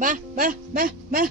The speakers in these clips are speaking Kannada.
ಬಾ ಬಾ ಬಾ ಬಾ.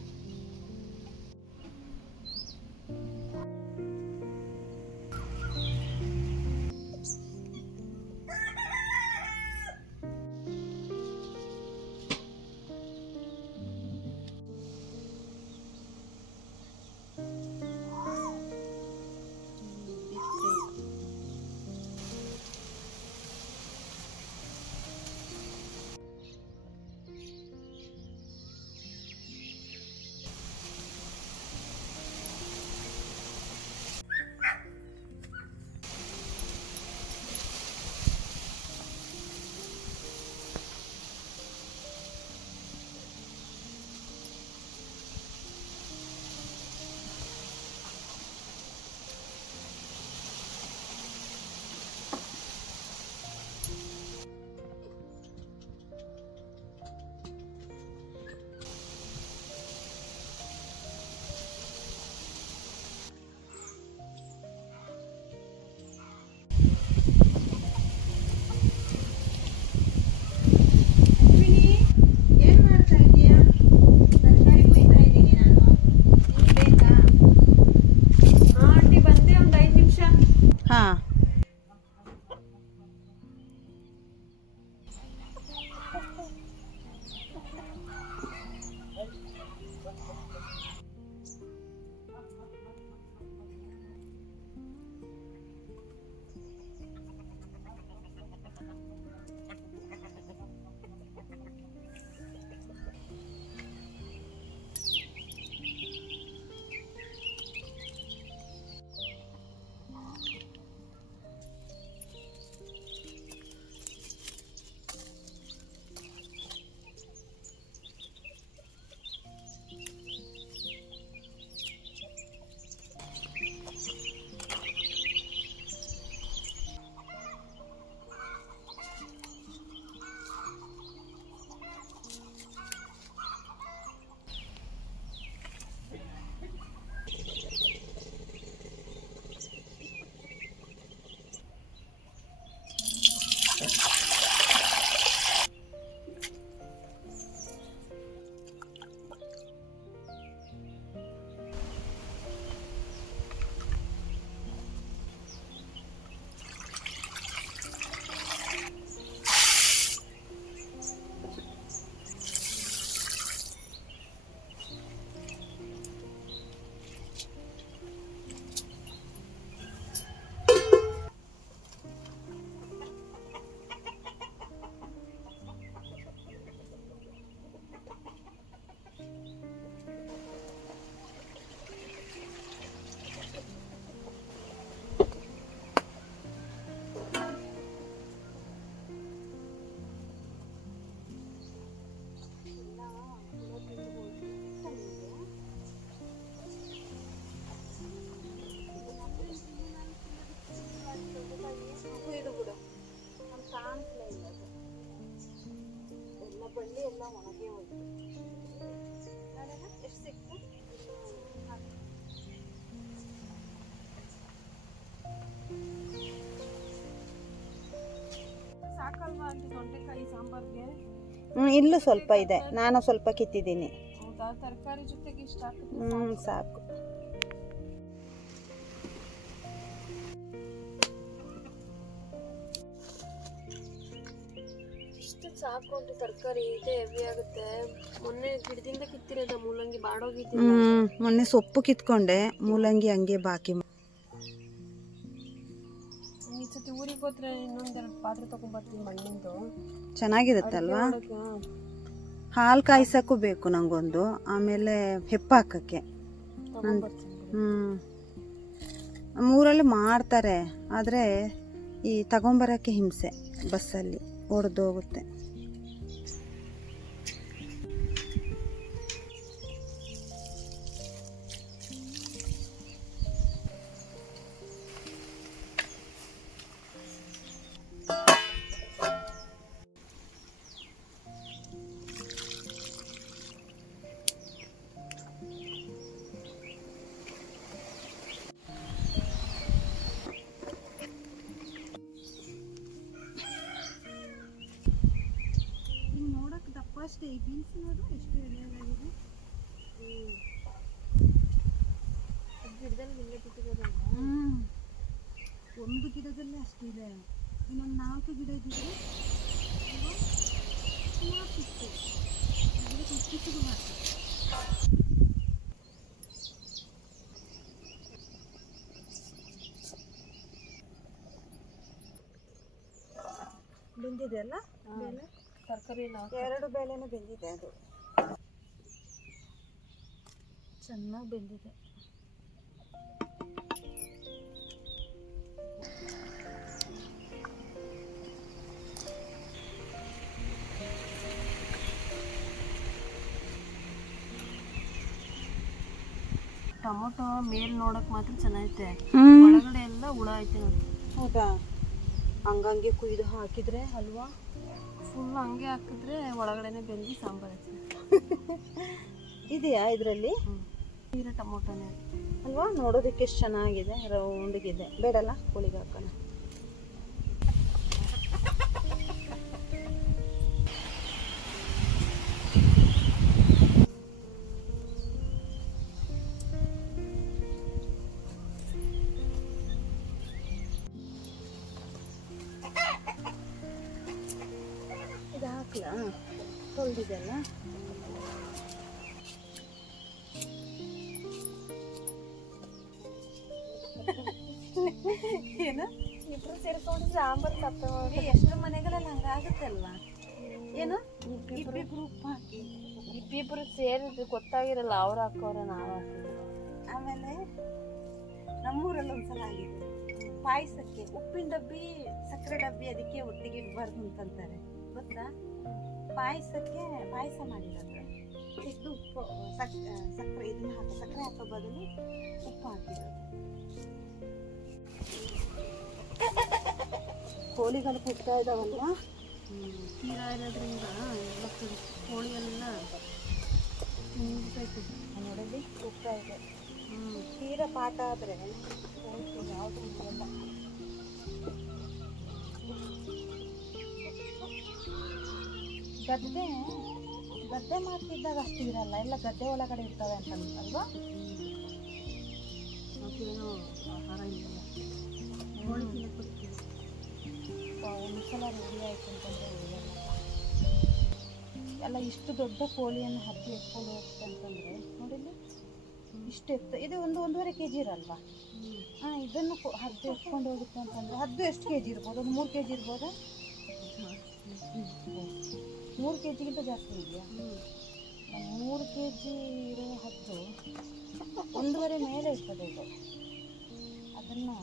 ಹಾಂ ಬಳ್ಳಿ ಎಲ್ಲ ಒಣಗಿ ಹೋಯ್ತು. ಎಷ್ಟು ಸಿಕ್ತು? ಸಾಕಲ್ವಾ ಅಂತ ತೊಂಡೆಕಾಯಿ ಸಾಂಬಾರ್ಗೆ? ಇಲ್ಲೂ ಸ್ವಲ್ಪ ಇದೆ, ನಾನು ಸ್ವಲ್ಪ ಕಿತ್ತಿದ್ದೀನಿ. ಹೌದಾ? ತರಕಾರಿ ಜೊತೆಗೆ ಇಷ್ಟ ಆಗ್ತದೆ? ಸಾಕು. ಸಾಕು ಅಂತ ತರಕಾರಿ ಇದೆ, ಹೆವಿ ಆಗುತ್ತೆ. ಮೊನ್ನೆ ಗಿಡದಿಂದ ಕಿತ್ತಿರೋದ ಮೂಲಂಗಿ ಬಾಡೋಗಿತ್ತು. ಮೊನ್ನೆ ಸೊಪ್ಪು ಕಿತ್ಕೊಂಡೆ, ಮೂಲಂಗಿ ಹಂಗೆ ಬಾಕಿ. ಈ ಸತಿ ಊರಿಗೆ ಹೋದ್ರೆ ಇನ್ನೊಂದೆರಡು ಪಾತ್ರೆ ತಗೊಂಡ್ಬರ್ತೀನಿ ಮಣ್ಣಿಂದು. ಚೆನ್ನಾಗಿರುತ್ತಲ್ವಾ? ಹಾಲು ಕಾಯಿಸಕ್ಕೂ ಬೇಕು ನಂಗೊಂದು, ಆಮೇಲೆ ಹೆಪ್ಪ ಹಾಕಕ್ಕೆ. ಮೂರಲ್ಲಿ ಮಾಡ್ತಾರೆ, ಆದರೆ ಈ ತಗೊಂಬರೋಕ್ಕೆ ಹಿಂಸೆ, ಬಸ್ಸಲ್ಲಿ ಒಡೆದೋಗುತ್ತೆ. ಅಷ್ಟೇ ಈ ಬೀನ್ಸ್ ನೋಡು ಎಷ್ಟು ಎಳೆಯಾಗಿದೆ. ಇದೆ. ಇನ್ನೊಂದು 4 ಗಿಡ ಇದ್ದಿದ್ರೆ ಸುಮಾರು ಸಿಕ್ತು. ಅದಕ್ಕೆ ಉಪ್ಪಿಟ್ಟಿಗೂ ಹಾಕಿ ಬೆಂದಿದೆ ಅಲ್ಲ ಬೇಳೆ. ತರಕಾರಿ 2 ಬೇಳೆನೂ ಬೆಂದಿದೆ. ಅದು ಚೆನ್ನಾಗಿ ಬೆಂದಿದೆ. ಟೊಮೊಟೊ ಮೇಲ್ ನೋಡಕ್ ಮಾತ್ರ ಚೆನ್ನಾಗೈತೆ, ಒಳಗಡೆ ಎಲ್ಲ ಹುಳ ಐತೆ ನೋಡಿ. ಹೌದಾ? ಹಂಗಂಗೆ ಕುಯ್ದು ಹಾಕಿದ್ರೆ ಅಲ್ವಾ, ಫುಲ್ ಹಂಗೆ ಹಾಕಿದ್ರೆ ಒಳಗಡೆನೆ ಬೆಂದಿ ಸಾಂಬಾರು ಐತೆ. ಇದೆಯಾ ಇದರಲ್ಲಿ? ನೀರ ಟೊಮೊಟೊನೇ ಅಲ್ವಾ? ನೋಡೋದಕ್ಕೆ ಎಷ್ಟು ಚೆನ್ನಾಗಿದೆ, ರೌಂಡ್ಗಿದೆ. ಬೇಡಲ್ಲ ಕೋಳಿಗೆ ಹಾಕೋಣ. ಇದು ಹಾಕ್ಲಾ? ತೊಳೆದಿದೆಲ್ಲ ಏನು ಇಬ್ರು ಸೇರ್ಕೊಂಡು ಸಾಂಬಾರು ಸಪ್ತ ಮಾಡಿ ಎಷ್ಟರ ಮನೆಗಳಲ್ಲಿ ಹಂಗಾಗುತ್ತೆ ಅಲ್ವಾ? ಏನು ಇಬ್ಬಿಬ್ರು ಉಪ್ಪು ಹಾಕಿ ಇಬ್ಬಿಬ್ರು ಸೇರಿದ್ದು ಗೊತ್ತಾಗಿರಲ್ಲ, ಅವ್ರು ಹಾಕೋರ ನಾವು ಹಾಕಿದ್ರು. ಆಮೇಲೆ ನಮ್ಮೂರಲ್ಲಿ ಒಂದ್ಸಲ ಆಗಿದೆ, ಪಾಯಸಕ್ಕೆ ಉಪ್ಪಿನ ಡಬ್ಬಿ ಸಕ್ಕರೆ ಡಬ್ಬಿ ಅದಕ್ಕೆ ಒಟ್ಟಿಗೆ ಇಡಬಾರ್ದು ಅಂತಂತಾರೆ, ಗೊತ್ತಾ? ಪಾಯಸಕ್ಕೆ ಪಾಯಸ ಮಾಡಿರೋದು ಎಷ್ಟು ಉಪ್ಪು ಸಕ್ಕರೆ ಇದನ್ನ ಹಾಕಿ ಸಕ್ಕರೆ ಹಾಕೋ ಬದಲು ಉಪ್ಪು ಹಾಕಿರೋದು. ಕೋಳಿಗಳು ಕುಗ್ತಾ ಇದಾವಲ್ವ, ತೀರಾ ಇರೋದ್ರಿಂದ ಎಲ್ಲ ಕೋಳಿ ಎಲ್ಲ ತಿನ್ಬೇಕು. ನೋಡಲ್ಲಿ ಕುಗ್ತಾ ಇದೆ. ತೀರಾ ಪಾಠ ಆದರೆ ಯಾವುದು ಎಲ್ಲ ಗದ್ದೆ ಮಾಡ್ತಿದ್ದಾಗ ಅಷ್ಟು ಇರಲ್ಲ, ಎಲ್ಲ ಗದ್ದೆ ಒಳಗಡೆ ಇರ್ತವೆ ಅಂತಲ್ವಾ? ಏನೋ ಆಹಾರ ಇಲ್ಲ, ಒಂದ್ಸಲ ರೆಡಿ ಆಯ್ತು ಅಂತಂದ್ರೆ ಒಳ್ಳೆಯಲ್ಲ. ಎಲ್ಲ ಇಷ್ಟು ದೊಡ್ಡ ಕೋಳಿಯನ್ನು ಹತ್ತಿ ಎತ್ಕೊಂಡು ಹೋಗುತ್ತೆ ಅಂತಂದ್ರೆ ನೋಡಿಲ್ಲಿ ಇಷ್ಟು ಎತ್ತು. ಇದು 1-1.5 kg ಇರಲ್ವಾ? ಇದನ್ನು ಹದ್ದು ಎತ್ಕೊಂಡು ಹೋಗುತ್ತೆ ಅಂತಂದ್ರೆ ಹದ್ದು ಎಷ್ಟು kg ಇರ್ಬೋದು? ಒಂದು 3 kg ಇರ್ಬೋದಾ? 3 kgಗಿಂತ ಜಾಸ್ತಿ ಇದೆಯಾ? 3 kg ಇರೋ ಹದ್ದು 1.5 ಮೇಲೆ ಇರ್ತದೆ ಇದು. ಅದನ್ನು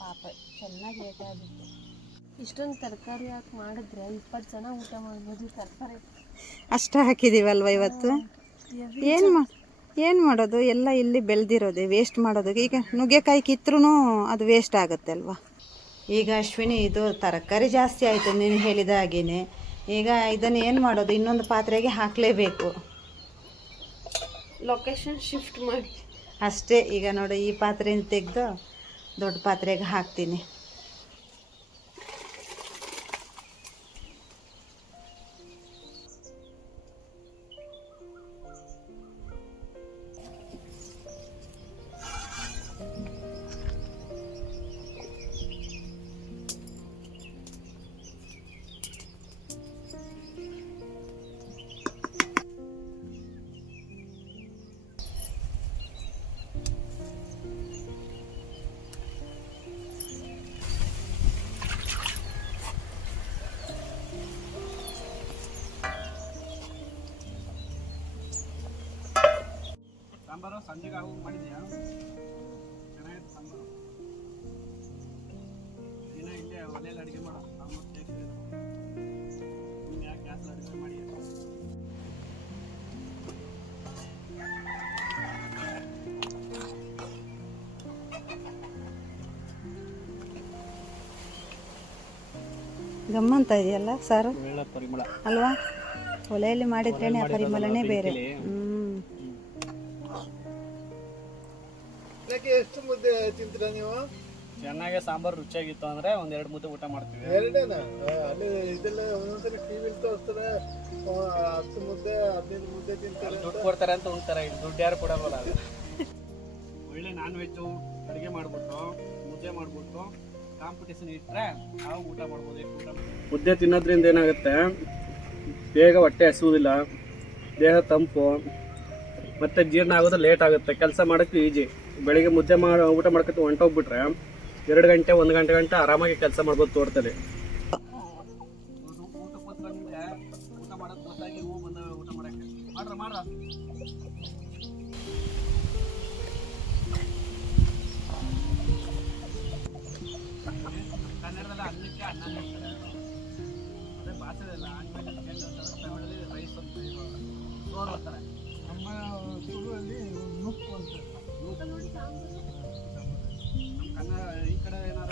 ಪಾಪ ಚೆನ್ನಾಗಿ ಬೇಕಾಗಿತ್ತು. ಇಷ್ಟೊಂದು ತರಕಾರಿ ಹಾಕಿ ಮಾಡಿದ್ರೆ 20 ಜನ ಊಟ ಮಾಡ್ಬೋದು. ತರಕಾರಿ ಅಷ್ಟೇ ಹಾಕಿದ್ದೀವಲ್ವ ಇವತ್ತು. ಏನು ಮಾಡೋದು, ಎಲ್ಲ ಇಲ್ಲಿ ಬೆಳೆದಿರೋದೆ ವೇಸ್ಟ್ ಮಾಡೋದು. ಈಗ ನುಗ್ಗೆಕಾಯಿ ಕಿತ್ರೂ ಅದು ವೇಸ್ಟ್ ಆಗುತ್ತೆ ಅಲ್ವಾ? ಈಗ ಅಶ್ವಿನಿ, ಇದು ತರಕಾರಿ ಜಾಸ್ತಿ ಆಯಿತು ನೀನು ಹೇಳಿದ ಹಾಗೇನೆ. ಈಗ ಇದನ್ನು ಏನು ಮಾಡೋದು, ಇನ್ನೊಂದು ಪಾತ್ರೆಗೆ ಹಾಕಲೇಬೇಕು. ಲೊಕೇಶನ್ ಶಿಫ್ಟ್ ಮಾಡಿ ಅಷ್ಟೇ. ಈಗ ನೋಡಿ, ಈ ಪಾತ್ರೆನ ತೆಗೆದು ದೊಡ್ಡ ಪಾತ್ರೆಗೆ ಹಾಕ್ತೀನಿ. ಸಾಂಬಾರು ಸಂಜೆಗೆ ಆಗೋಗಿ ಮಾಡಿದ್ಯಾ? ಚೆನ್ನಾಗಿತ್ತು ಸಾಂಬಾರು. ದಿನ ಇಲ್ಲೇ ಒಲೆಯಲ್ಲಿ ಅಡುಗೆ ಮಾಡೋ ಸಾಂಬಾರು ಟೇಸ್ಟ್ ಇದೆ. ನೀನು ಯಾಕೆ ಗ್ಯಾಸಲ್ಲಿ ಅಡುಗೆ ಮಾಡಿ? ಗಮ್ಮಂತ ಇದೆಯಲ್ಲ ಸಾರು, ಪರಿಮಳ ಅಲ್ವಾ? ಒಲೆಯಲ್ಲಿ ಮಾಡಿದ್ರೇನೆ ಆ ಪರಿಮಳನೇ ಬೇರೆ. ಎಷ್ಟು ಮುದ್ದೆ ತಿಂತೀರಾ ನೀವು? ಚೆನ್ನಾಗಿ ಸಾಂಬಾರು ರುಚಿಯಾಗಿತ್ತು ಅಂದ್ರೆ 1-2 ಮುದ್ದೆ ಊಟ ಮಾಡ್ತೀವಿ. ಎರಡೇನಾ? ಅಲ್ಲಿ ಇದೆಲ್ಲ ಒಂದೊಂದ್ಸರಿ ಟಿವಿಲಿ ತೋರಿಸ್ತಾರೆ 10 ಮುದ್ದೆ 15 ಮುದ್ದೆ ತಿಂತಾರೆ. ದುಡ್ಡು ಕೊಡ್ತಾರೆ ಅಂತ ಉಣ್ತಾರೆ, ದುಡ್ಡು ಯಾರು ಕೊಡಲ್ಲ. ಒಳ್ಳೆ ನಾನ್ ವೆಜ್ಜು ಅಡುಗೆ ಮಾಡ್ಬಿಟ್ಟು ಮುದ್ದೆ ಮಾಡ್ಬಿಟ್ಟು ಕಾಂಪಿಟೇಷನ್ ಇಟ್ಟರೆ ನಾವು ಊಟ ಮಾಡ್ಬೋದು. ಮುದ್ದೆ ತಿನ್ನೋದ್ರಿಂದ ಏನಾಗುತ್ತೆ, ಬೇಗ ಹೊಟ್ಟೆ ಹಸುವುದಿಲ್ಲ, ದೇಹ ತಂಪು, ಮತ್ತು ಜೀರ್ಣ ಆಗೋದು ಲೇಟ್ ಆಗುತ್ತೆ, ಕೆಲಸ ಮಾಡೋಕ್ಕೆ ಈಜಿ. ಬೆಳಿಗ್ಗೆ ಮುದ್ದೆ ಊಟ ಮಾಡ್ಕೊತ ಹೊಂಟೋಗ್ಬಿಟ್ರೆ 2 ಗಂಟೆ 1 ಗಂಟೆ ಆರಾಮಾಗಿ ಕೆಲಸ ಮಾಡ್ಬೋದು ತೋಟದಲ್ಲಿ. ಊಟ ಕೂತ್ಕೊಂಡ್ರೆ ಊಟ ಮಾಡೋದು ಗೊತ್ತಾಗಿ ಹೂ ಬಂದವೆ ಊಟ ಮಾಡೋಕ್ಕೆ. ಮಾಡ್ರ ಕನ್ನಡದಲ್ಲಿ ಅನ್ನಕ್ಕೆ ಅನ್ನ ಹೇಳ್ತಾರೆ, ಅದೇ ಭಾಷೆದಲ್ಲ ತಮಿಳಲ್ಲಿ ರೈಸ್ ಅಂತ ಸೋರು ಅಂತಾರೆ. ನಮ್ಮ ತುಳುವಲ್ಲಿ ನುಪ್ಪು ಅಂತ. ನಮ್ಮ ಕನ್ನಡ ಈ ಕಡೆ ಏನೋ